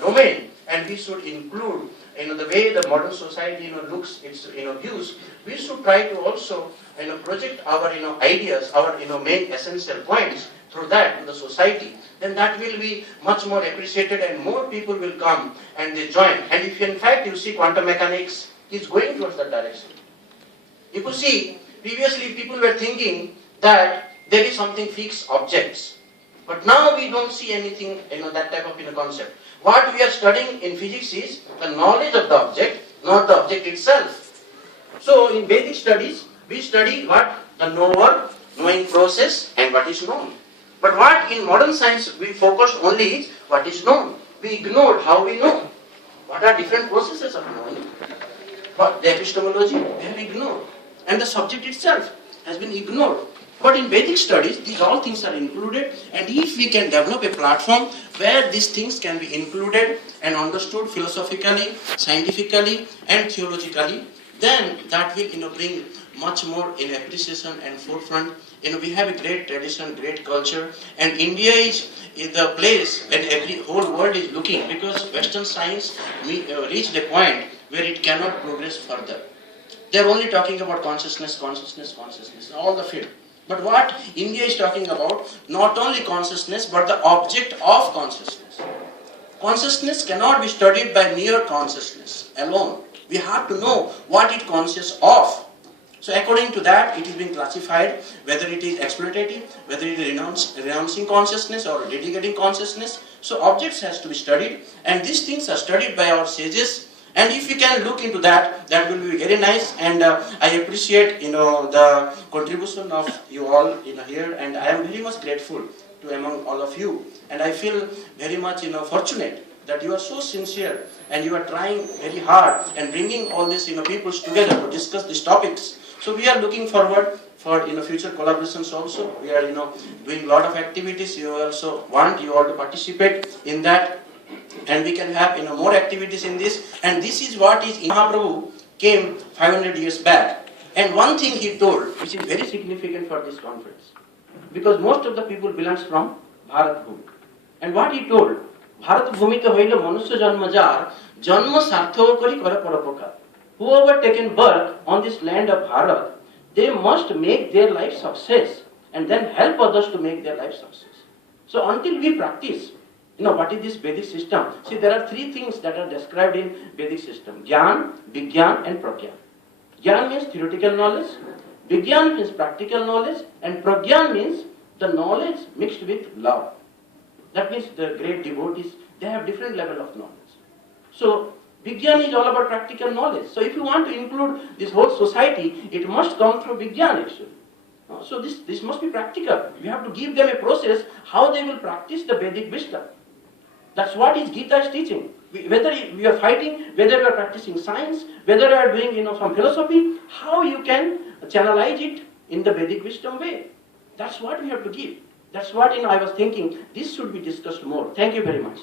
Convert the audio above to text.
domain, and we should include the way the modern society looks its views. We should try to also project our ideas, our main essential points through that to the society. Then that will be much more appreciated, and more people will come and they join. And if in fact you see quantum mechanics is going towards that direction. If you see, previously people were thinking that there is something fixed objects. But now we don't see anything, that type of concept. What we are studying in physics is the knowledge of the object, not the object itself. So in Vedic studies, we study what the knower, knowing process, and what is known. But what in modern science we focused only is what is known. We ignored how we know. What are different processes of knowing? But the epistemology, they have ignored. And the subject itself has been ignored. But in Vedic studies, these all things are included, and if we can develop a platform where these things can be included and understood philosophically, scientifically, and theologically, then that will bring much more in appreciation and forefront. We have a great tradition, great culture, and India is the place when every whole world is looking, because Western science reached a point where it cannot progress further. They are only talking about consciousness, consciousness, consciousness, all the field. But what India is talking about, not only consciousness, but the object of consciousness. Consciousness cannot be studied by mere consciousness alone. We have to know what it consists of. So according to that, it is being classified, whether it is exploitative, whether it is renouncing consciousness or dedicating consciousness. So objects has to be studied, and these things are studied by our sages. And if you can look into that, that will be very nice. And I appreciate, the contribution of you all here, and I am very much grateful to among all of you. And I feel very much, fortunate that you are so sincere and you are trying very hard and bringing all these, peoples together to discuss these topics. So we are looking forward for future collaborations also. We are doing a lot of activities. You also want you all to participate in that. And we can have more activities in this, and this is what is Mahaprabhu came 500 years back, and one thing he told which is very significant for this conference, because most of the people belongs from Bharat Bhumi, and what he told, Bharat Bhumi to hoile manusya janma jar janma sarthaka kari kara parapokar. Whoever taken birth on this land of Bharat, they must make their life success and then help others to make their life success. So until we practice, what is this Vedic system? See, there are three things that are described in Vedic system: Gyan, Vigyan, and Pragyan. Gyan means theoretical knowledge, Vigyan means practical knowledge, and Pragyan means the knowledge mixed with love. That means the great devotees, they have different level of knowledge. So, Vigyan is all about practical knowledge. So, if you want to include this whole society, it must come through Vigyan actually. So, this must be practical. You have to give them a process how they will practice the Vedic wisdom. That's what is Gita is teaching. Whether we are fighting, whether you are practicing science, whether you are doing some philosophy, how you can channelize it in the Vedic wisdom way. That's what we have to give. That's what I was thinking. This should be discussed more. Thank you very much.